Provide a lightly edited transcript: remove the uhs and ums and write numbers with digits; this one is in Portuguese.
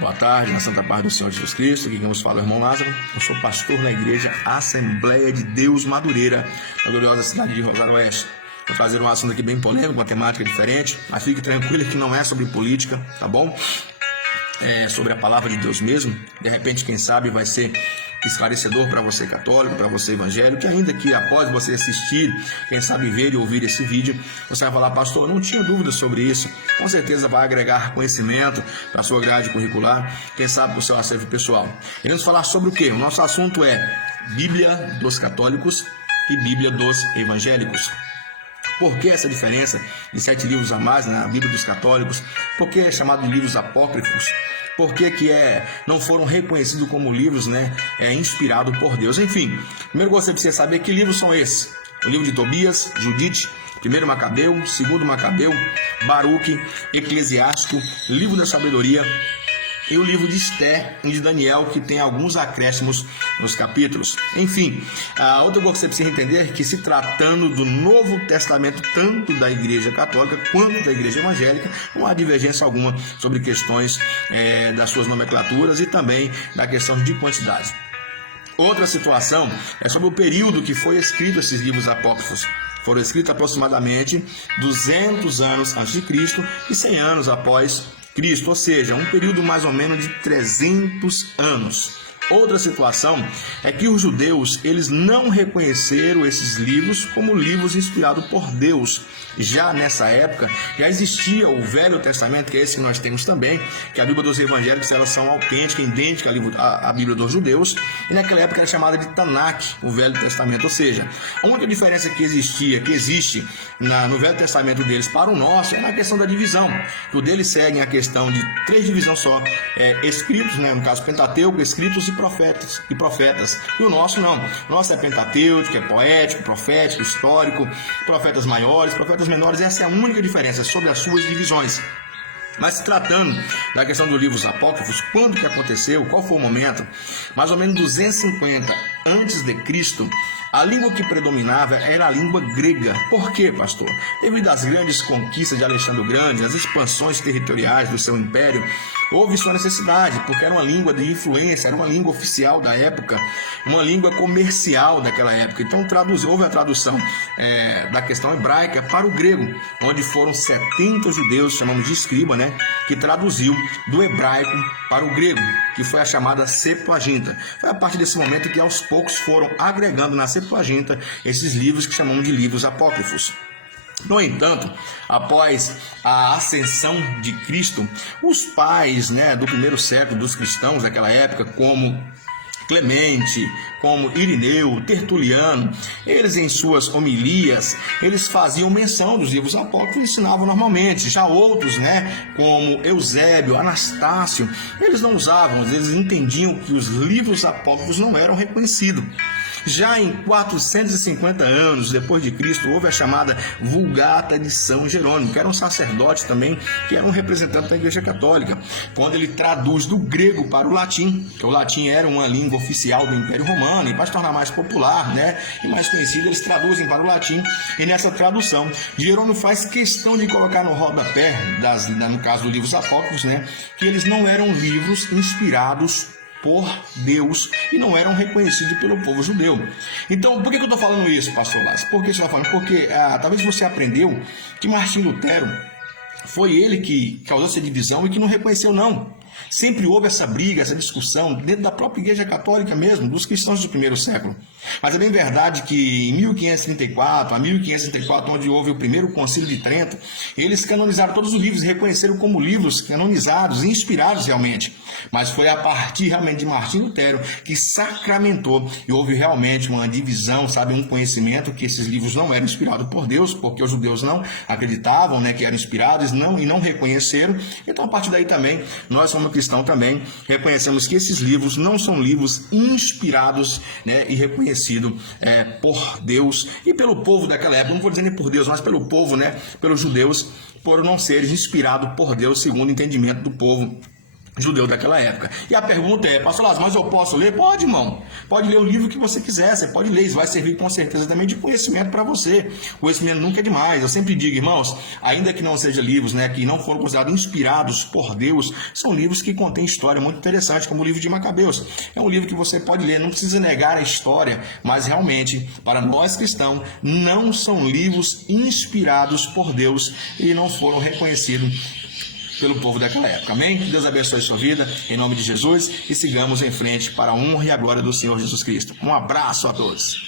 Boa tarde, na Santa Paz do Senhor Jesus Cristo. Aqui quem nos fala é o irmão Lázaro. Eu sou pastor na igreja Assembleia de Deus Madureira, na gloriosa cidade de Rosário Oeste. Vou trazer um assunto aqui bem polêmico, uma temática diferente, mas fique tranquilo que não é sobre política, tá bom? É sobre a palavra de Deus mesmo. De repente, quem sabe, vai ser esclarecedor para você católico, para você evangélico, que ainda que após você assistir, quem sabe ver e ouvir esse vídeo, você vai falar: pastor, eu não tinha dúvida sobre isso. Com certeza vai agregar conhecimento para a sua grade curricular, quem sabe para o seu acervo pessoal. Iremos falar sobre o quê? O nosso assunto é Bíblia dos católicos e Bíblia dos evangélicos. Por que essa diferença de 7 livros a mais na Bíblia dos católicos? Por que é chamado de livros apócrifos? Por que não foram reconhecidos como livros, inspirados por Deus? Enfim, primeiro você precisa saber que livros são esses. O livro de Tobias, Judite, 1 Macabeu, 2 Macabeu, Baruque, Eclesiástico, Livro da Sabedoria e o livro de Esther e de Daniel, que tem alguns acréscimos nos capítulos. Enfim, a outra coisa que você precisa entender é que, se tratando do Novo Testamento, tanto da Igreja Católica quanto da Igreja Evangélica, não há divergência alguma sobre questões das suas nomenclaturas e também da questão de quantidade. Outra situação é sobre o período que foi escrito esses livros apócrifos. Foram escritos aproximadamente 200 anos antes de Cristo e 100 anos após Cristo, ou seja, um período mais ou menos de 300 anos. Outra situação é que os judeus, eles não reconheceram esses livros como livros inspirados por Deus. Já nessa época, já existia o Velho Testamento, que é esse que nós temos também, que a Bíblia dos evangélicos, elas são autênticas, idênticas à Bíblia dos judeus, e naquela época era chamada de Tanakh, o Velho Testamento. Ou seja, a única diferença que existe no Velho Testamento deles para o nosso é na questão da divisão. O deles seguem a questão de 3 divisões só, escritos, no caso Pentateuco, escritos e profetas. E o nosso não. O nosso é pentateuco, é poético, profético, histórico, profetas maiores, profetas menores. Essa é a única diferença sobre as suas divisões. Mas se tratando da questão dos livros apócrifos, quando que aconteceu, qual foi o momento? Mais ou menos 250 antes de Cristo, a língua que predominava era a língua grega. Por quê, pastor? Devido às grandes conquistas de Alexandre o Grande, as expansões territoriais do seu império, houve sua necessidade, porque era uma língua de influência, era uma língua oficial da época, uma língua comercial daquela época. Então houve a tradução da questão hebraica para o grego, onde foram 70 judeus, chamamos de escriba, que traduziu do hebraico para o grego, que foi a chamada Septuaginta. Foi a partir desse momento que aos poucos foram agregando na Septuaginta esses livros que chamamos de livros apócrifos. No entanto, após a ascensão de Cristo, os pais do primeiro século dos cristãos daquela época, como Clemente, como Irineu, Tertuliano, eles em suas homilias, eles faziam menção dos livros apócrifos e ensinavam normalmente. Já outros, como Eusébio, Anastácio, eles não usavam, eles entendiam que os livros apócrifos não eram reconhecidos. Já em 450 anos depois de Cristo, houve a chamada Vulgata de São Jerônimo, que era um sacerdote também, que era um representante da Igreja Católica, quando ele traduz do grego para o latim, que o latim era uma língua oficial do Império Romano, e para se tornar mais popular, e mais conhecido, eles traduzem para o latim, e nessa tradução, Jerônimo faz questão de colocar no rodapé, no caso dos livros apócrifos, que eles não eram livros inspirados por Deus e não eram reconhecidos pelo povo judeu. Então, por que eu estou falando isso, pastor Lázaro? Por que você está falando? Porque talvez você aprendeu que Martinho Lutero foi ele que causou essa divisão e que não reconheceu, não. Sempre houve essa briga, essa discussão dentro da própria Igreja Católica mesmo, dos cristãos do primeiro século. Mas é bem verdade que em 1534, onde houve o primeiro concílio de Trento, eles canonizaram todos os livros e reconheceram como livros canonizados, inspirados realmente. Mas foi a partir realmente de Martinho Lutero que sacramentou e houve realmente uma divisão, um conhecimento que esses livros não eram inspirados por Deus, porque os judeus não acreditavam que eram inspirados e não reconheceram. Então, a partir daí também, nós como cristãos também reconhecemos que esses livros não são livros inspirados e reconhecidos por Deus e pelo povo daquela época. Não vou dizer nem por Deus, mas pelo povo, pelos judeus, por não serem inspirados por Deus segundo o entendimento do povo judeu daquela época. E a pergunta é, pastor Lázaro, mas eu posso ler? Pode, irmão. Pode ler o livro que você quiser, você pode ler, isso vai servir com certeza também de conhecimento para você. Conhecimento nunca é demais. Eu sempre digo, irmãos, ainda que não sejam livros, né, que não foram considerados inspirados por Deus, são livros que contêm história muito interessante, como o livro de Macabeus. É um livro que você pode ler, não precisa negar a história, mas realmente, para nós cristãos, não são livros inspirados por Deus e não foram reconhecidos pelo povo daquela época. Amém? Que Deus abençoe a sua vida, em nome de Jesus, e sigamos em frente para a honra e a glória do Senhor Jesus Cristo. Um abraço a todos.